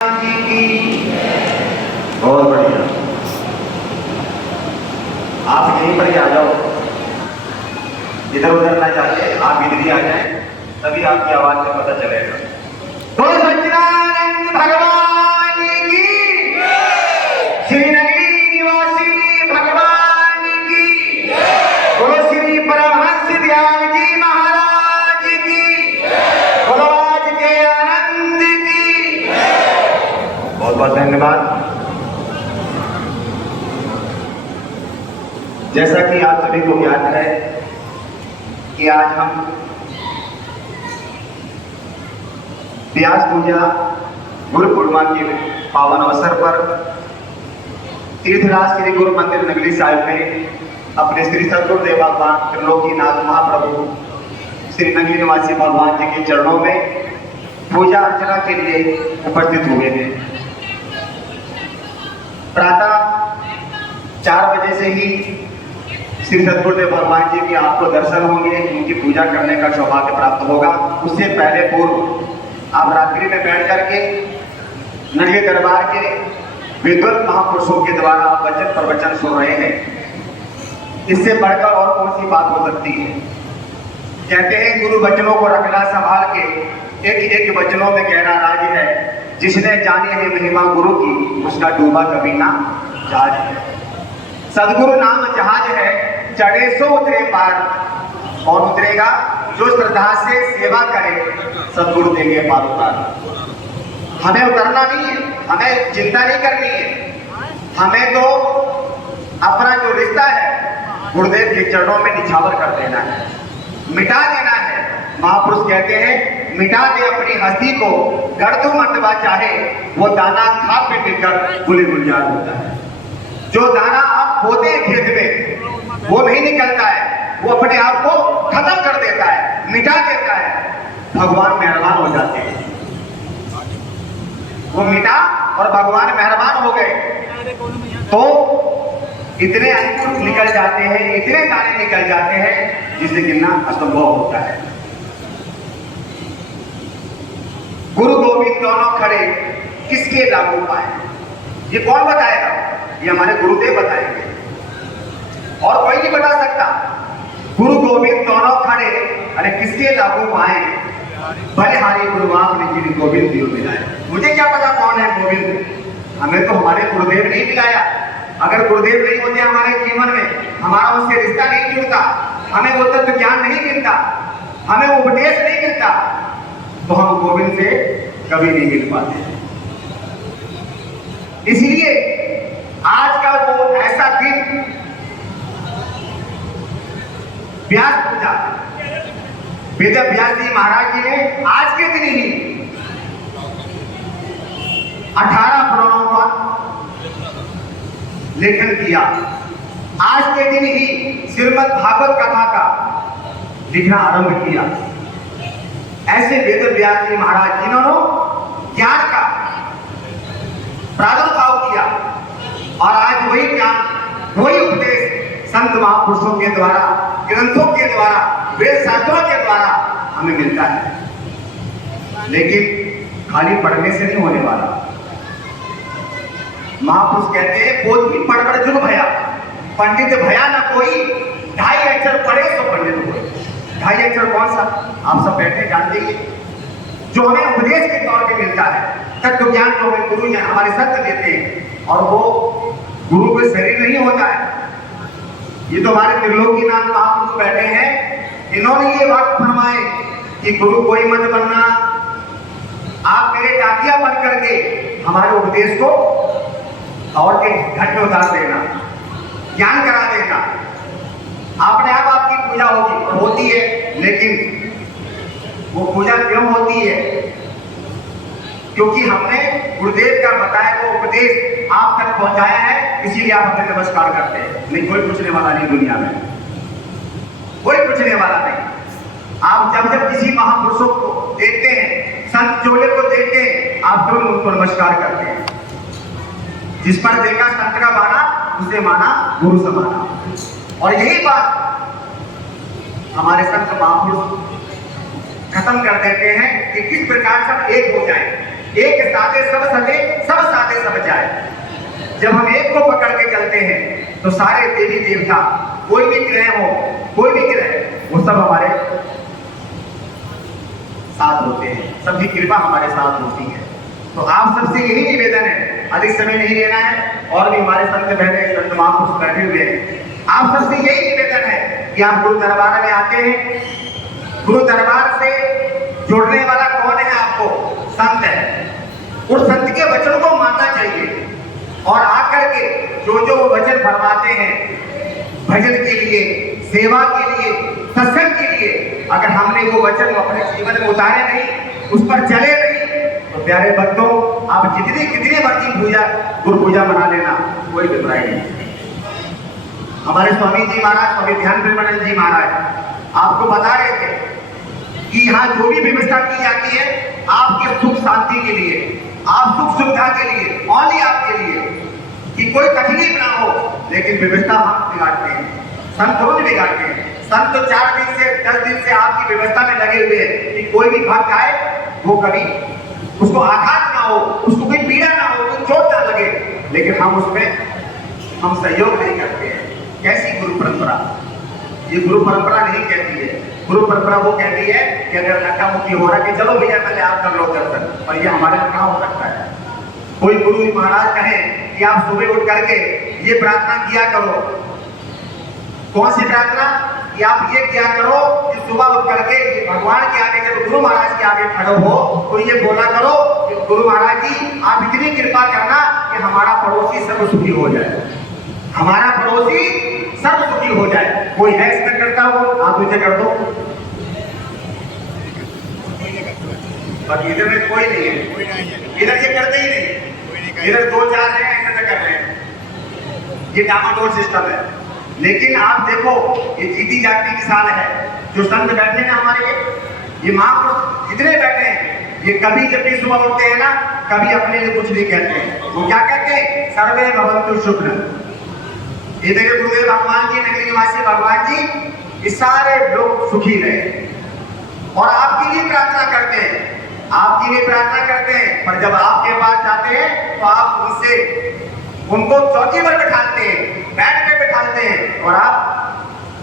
बहुत बढ़िया। आप यहीं पर ही आ जाओ, इधर उधर ना जाके आप इधर ही आ जाए, तभी आपकी आवाज से पता चलेगा। बोलो सच्चिदानंद भगवान की, श्री नगरी निवासी भगवान की, बोलो श्री परमहंस दयाल जी महाराज की, बोलो आज के आनंद की। बहुत बहुत धन्यवाद। जैसा कि आप सभी को ज्ञात है कि आज हम व्यास पूजा गुरु पूर्णिमा के पावन अवसर पर तीर्थराज श्री गुरु मंदिर नगरी साहिब में अपने श्री सदगुरुदेव भगवान त्रिलोकीनाथ महाप्रभु श्री नगरी निवासी भगवान जी के चरणों में पूजा अर्चना के लिए उपस्थित हुए हैं। प्रातः 4 बजे से ही श्री सदगुरुदेव भगवान जी की आपको दर्शन होंगे, उनकी पूजा करने का सौभाग्य प्राप्त होगा। उससे पहले पूर्व आप रात्रि में बैठ करके नगरी दरबार के विद्वत महापुरुषों के द्वारा आप वचन प्रवचन सुन रहे हैं। इससे बढ़कर और कौन सी बात हो सकती है। कहते हैं गुरु वचनों को रखना संभाल के, एक एक वचनों में गहरा राज है। जिसने जानी है महिमा गुरु की, उसका डूबा कभी ना जहाज है। सदगुरु नाम जहाज है, चढ़े सो उतरे पार। और उतरेगा जो श्रद्धा से सेवा करे, सदगुरु देंगे पार उतार। हमें उतरना नहीं है, हमें चिंता नहीं करनी है। हमें तो अपना जो रिश्ता है गुरुदेव के चरणों में निछावर कर देना है, मिटा देना है। महापुरुष कहते हैं मिटा दे अपनी हस्ती को, कर दो मर्तबा चाहे, वो दाना खाद पे गिरकर गुली गुलजार होता है। जो दाना आप बोते हैं खेत में वो नहीं निकलता है, वो अपने आप को खत्म कर देता है, मिटा देता है। भगवान मेहरबान हो जाते हैं, वो मिटा और भगवान मेहरबान हो गए तो इतने अंकुर निकल जाते हैं, इतने दाने निकल जाते हैं जिसे गिनना असंभव होता है। गुरु गोविंद दोनों खड़े किसके लागू पाए, ये कौन बताएगा? ये हमारे गुरुदेव बताएंगे और कोई नहीं बता सकता। गुरु गोविंद दोनों खड़े, अरे किसके लागू पाए, बलिहारी गुरुवाम ने जिन्हें गोविंद दियो मिलाए। मुझे क्या पता कौन है गोविंद, हमें तो हमारे गुरुदेव नहीं मिलाया। अगर गुरुदेव नहीं होते हमारे जीवन में, हमारा उनसे रिश्ता नहीं जुड़ता, हमें वो तत्व ज्ञान नहीं मिलता, हमें वो उपदेश नहीं मिलता, तो हम गोविंद से कभी नहीं मिल पाते। इसलिए आज का वो ऐसा दिन व्यास पूजा, वेद व्यास जी महाराज जी ने आज के दिन ही 18 पुराणों का लेखन किया। आज के दिन ही श्रीमद् भागवत कथा का लिखना आरंभ किया। ऐसे वेद व्यास जी महाराज जिन्होंने ज्ञान का प्रादुर्भाव किया और आज वही ज्ञान, वही उपदेश संत महापुरुषों के द्वारा, ग्रंथों के द्वारा, वेद शास्त्रों के द्वारा हमें मिलता है। लेकिन खाली पढ़ने से नहीं होने वाला। महापुरुष कहते हैं पोथी पढ़ पढ़ जुग भया, पंडित भया न कोई, 2.5 अक्षर पढ़े तो पंडित हुए। 2.5 अक्षर कौन सा, आप सब बैठे जानते ही, जो हमें उपदेश के तौर पे मिलता है, तत्व ज्ञान जो हमें गुरु या हमारे संत देते हैं। और वो गुरु के शरीर नहीं होता है। ये तो हमारे त्रिलोकीनाथ महापुरुष बैठे हैं, इन्होंने ये बात फरमाए कि गुरु कोई मत बनना, आप मेरे टाकिया बन करके हमारे उपदेश को और के घट में उतार देना, ज्ञान करा देना। अपने आप आपकी पूजा होगी और होती है, लेकिन वो पूजा क्यों होती है? क्योंकि हमने गुरुदेव का बताया वो उपदेश आप तक पहुंचाया है, इसीलिए आप हमें नमस्कार करते हैं। नहीं, कोई पूछने वाला नहीं दुनिया में, कोई पूछने वाला नहीं। आप जब जब किसी महापुरुषों को देखते हैं, संत चोले को देखते हैं, आप तुरंत उनको नमस्कार करते हैं। जिस पर देखा संत का बाना, उसे माना गुरु समाना। और यही बात हमारे संत महापुरुष खत्म कर देते हैं कि किस प्रकार सब एक हो जाए। एक साथे सब सजे, सब साथे सब जाए। जब हम एक को पकड़ के चलते हैं तो सारे देवी देवता, कोई भी ग्रह हो, कोई भी ग्रह, वो सब हमारे साथ होते हैं, सबकी कृपा हमारे साथ होती है। तो आप सबसे यही निवेदन है, अधिक समय नहीं लेना है, और भी हमारे संत बहने संत महापुरुष बैठे हुए हैं, आप सबसे यही निवेदन है कि आप गुरु दरबार में आते हैं, गुरु दरबार से जोड़ने वाला कौन है आपको? संत है। उस संत के वचन को मानना चाहिए और आकर के जो जो वो वचन फरमाते हैं भजन के लिए, सेवा के लिए, सत्संग के लिए, अगर हमने वो वचन अपने जीवन में उतारे नहीं, उस पर चले नहीं, तो प्यारे भक्तों, आप कितनी मर्जी पूजा, गुरु पूजा मना लेना, कोई घबराई नहीं। हमारे स्वामी जी महाराज, स्वामी ध्यान प्रेमानंद जी महाराज आपको बता रहे थे कि यहाँ जो भी व्यवस्था की जाती है आपके सुख शांति के लिए, आप सुख सुविधा के लिए, ओनली आपके लिए, कि कोई तकलीफ ना हो, लेकिन व्यवस्था हम बिगाड़ते हैं, संत रोज बिगाड़ते हैं। संत तो 4 दिन से 10 दिन से आपकी व्यवस्था में लगे हुए हैं कि कोई भी भक्त आए वो कभी उसको आघात ना हो, उसको कोई पीड़ा ना हो, कोई चोट ना लगे, लेकिन हम उसमें हम सहयोग नहीं करते हैं। कैसी गुरु परंपरा? ये गुरु परंपरा नहीं कहती है। गुरु परंपरा वो कहती है कि अगर धक्का मुक्की हो रहा है कि चलो भैया पहले आप कर लो दर्शन, पर ये हमारे यहाँ कहाँ हो सकता है? कोई गुरु महाराज कहे कि आप सुबह उठ करके ये प्रार्थना किया करो, कौन सी प्रार्थना? कि आप ये किया करो कि सुबह उठ करके भगवान के आगे, जब गुरु महाराज के आगे खड़े हो तो ये बोला करो कि गुरु महाराज जी आप इतनी कृपा करना कि हमारा पड़ोसी सर्व सुखी हो जाए, हमारा पड़ोसी सर्व सुखी हो जाए। कोई है इसमें करता हो? आप मुझे कर दो। बाकी इधर में कोई नहीं है, इधर ये करते ही नहीं, इधर 2-4 हैं ऐसे तो कर रहे हैं, ये डामाडोल सिस्टम है। लेकिन आप देखो, ये जीती जागती मिसाल है, जो संत बैठे हैं हमारे, ये महापुरुष जितने बैठे हैं, ये कभी जब भी सुबह उठते हैं ना, कभी अपने लिए कुछ नहीं कहते हैं। वो क्या कहते हैं? सर्वे भवन्तु शुभ्र। ये मेरे गुरुदेव भगवान जी, नगरी निवासी भगवान जी, ये सारे लोग सुखी रहे, और आपके लिए प्रार्थना करते हैं, आपके लिए प्रार्थना करते हैं। पर जब आपके पास जाते हैं तो आप उनसे उनको चौकी पर बैठाते हैं, बैठ कर बैठाते हैं, और आप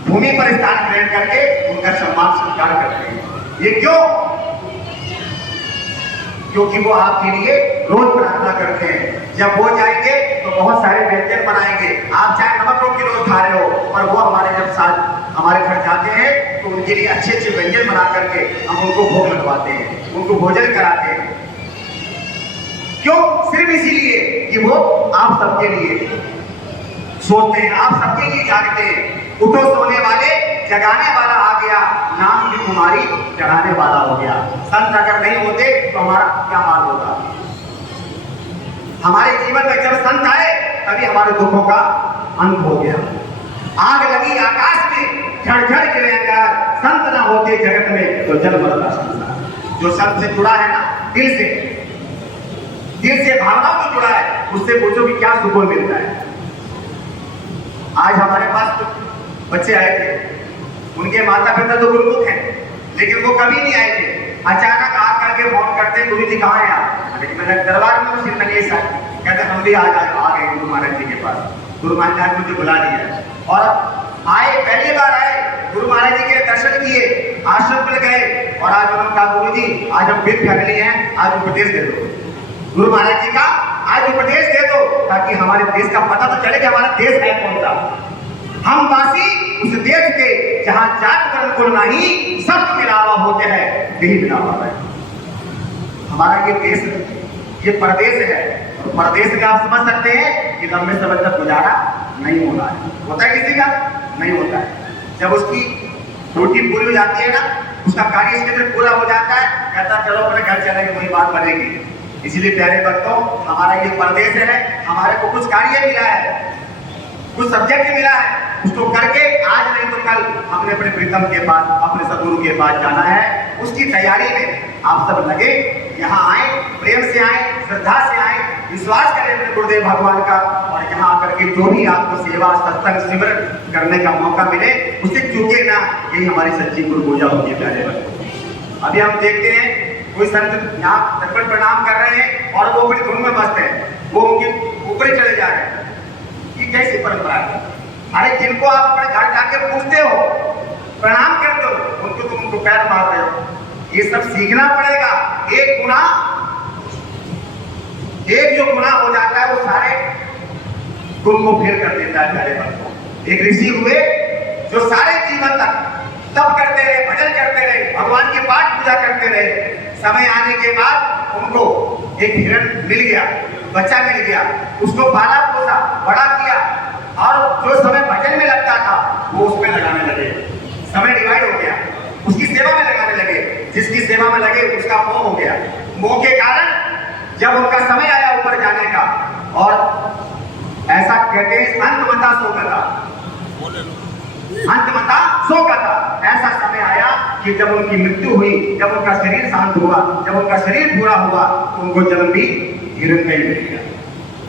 भूमि पर स्थान ग्रहण करके उनका सम्मान सत्कार करते हैं। ये क्यों? क्योंकि वो आपके लिए रोज प्रार्थना करते हैं। जब वो जाएंगे तो बहुत सारे व्यंजन बनाएंगे, आप चाहे नमक रोटी रोज खा रहे हो, पर वो हमारे जब साथ हमारे घर जाते हैं तो उनके लिए अच्छे अच्छे व्यंजन बना करके हम उनको भोग लगवाते हैं, उनको भोजन कराते हैं। क्यों? सिर्फ इसीलिए कि वो आप सबके लिए सोचते हैं, आप सबके लिए जागते हैं। उठो सोने वाले, जगाने वाला आ गया, नाम की कुमारी चढ़ाने वाला हो गया। संत अगर नहीं होते तो हमारा क्या हाल होता? हमारे जीवन में जब संत आए तभी हमारे दुखों का अंत हो गया। आग लगी आकाश में, झड़झड़ गिरे अंगार, संत ना होते जगत में तो जल मरता संसार। जो संत से जुड़ा है ना, दिल से भावनाओं से जुड़ा है, उससे पूछो कि क्या सुकून मिलता है। आज हमारे पास कुछ बच्चे आए थे, उनके माता पिता तो गुरुमुख हैं, लेकिन वो कभी नहीं आए थे। अचानक आकर के फोन करते, गुरु जी कहाँ हैं आप? मैंने दरबार में श्री नगेश आए, कहते हम भी आ गए गुरु महाराज जी के पास। गुरु महाराज ने मुझे बुला लिया और आए, पहली बार आए, गुरु महाराज जी के दर्शन किए, आश्रम में गए, और आज उन्होंने कहा गुरु जी आज हम फिर फैमिली हैं, आज उपदेश दे दो। गुरु महाराज जी का आज उपदेश दे दो, ताकि हमारे देश का पता तो चले कि हमारा देश है कौन सा। हम वासी उस देश के जहां जात वर्ण कुल नहीं, सब मिलावा होते हैं, यही मिलावा है हमारा ये देश, ये प्रदेश है। और प्रदेश में आप समझ सकते हैं कि लंबे समय तक गुजारा नहीं होना है। होता है किसी का? नहीं होता है। जब उसकी रोटी पूरी हो जाती है ना, उसका कार्य क्षेत्र पूरा हो जाता है, कहता चलो अपने घर चलेंगे, वही बात बनेगी। इसीलिए प्यारे भक्तों, हमारा ये प्रदेश है, हमारे को कुछ कार्य मिला है, कुछ सब्जेक्ट मिला है, उसको करके आज नहीं तो कल हमने अपने प्रीतम के पास, अपने सदगुरु के पास जाना है। उसकी तैयारी में आप सब लगे, यहाँ आए, प्रेम से आए, श्रद्धा से आए, विश्वास करें अपने गुरुदेव भगवान का, और यहाँ आकर के जो भी आपको सेवा सत्संग सिमरन करने का मौका मिले उससे चूके ना। यही हमारी सच्ची गुरु पूजा होती है प्यारे भक्तों। अभी हम देखते हैं कोई संत यहाँ दर्पण प्रणाम कर रहे हैं और वो अपनी धुन में मस्त है, वो उनके ऊपर चले जा रहे हैं, ये कैसी परंपरा है? अरे जिनको आप अपने घर जाके पूछते हो, प्रणाम करते हो, उनको पैर मार रहे हो। ये सब सीखना पड़ेगा। एक जो गुनाह हो जाता है वो सारे गुण को फेल कर देता है प्यारे भक्तों। एक ऋषि हुए जो सारे जीवन तक तप करते रहे, भजन करते रहे, भगवान की पाठ पूजा करते रहे। समय आने के बाद उनको एक हिरण मिल गया, बच्चा मिल गया, उसको पाला पोसा बड़ा किया और जो समय भजन में लगता था वो उसमें लगाने लगे। समय डिवाइड हो गया, उसकी सेवा में लगाने लगे। जिसकी सेवा में लगे उसका मोह हो गया। मोह के कारण जब उनका समय आया ऊपर जाने का, और ऐसा कहते हैं अंतमता सो का था, ऐसा समय आया कि जब उनकी मृत्यु हुई, जब उनका शरीर शांत हुआ, जब उनका शरीर पूरा हुआ, तो उनको जन्म भी हिरण का ही मिल गया।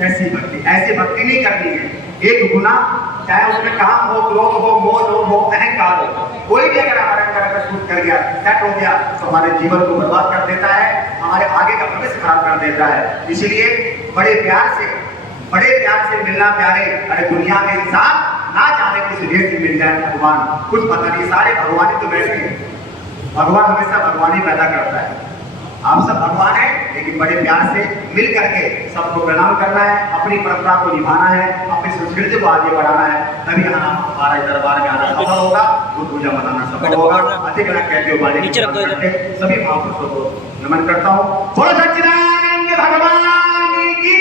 ऐसी भक्ति नहीं करनी है। एक गुना चाहे उसमें काम हो, क्रोध हो, मोह हो, अहंकार हो, कोई भी अगर हमारे अंदर छूट कर गया, सेट हो गया, तो हमारे जीवन को बर्बाद कर देता है, हमारे आगे का भविष्य खराब कर देता है। इसलिए बड़े प्यार से मिलना प्यारे। अरे दुनिया में इंसान ना जाने किस देश से मिल जाए भगवान, कुछ पता नहीं, सारे भगवान ही तो बैठे हैं। भगवान हमेशा भगवान ही पैदा करता है। आप सब भगवान है, लेकिन बड़े प्यार से मिल करके सबको प्रणाम करना है, अपनी परंपरा को निभाना है, अपनी संस्कृति को आगे बढ़ाना है, तभी यहाँ हमारे दरबार में आना सफल होगा, गुरु पूजा मनाना सफल होगा। अधिक न कहते हो बारे सभी महापुरुषों को नमन करता हूँ। बोलो सच्चिदानंद भगवान की।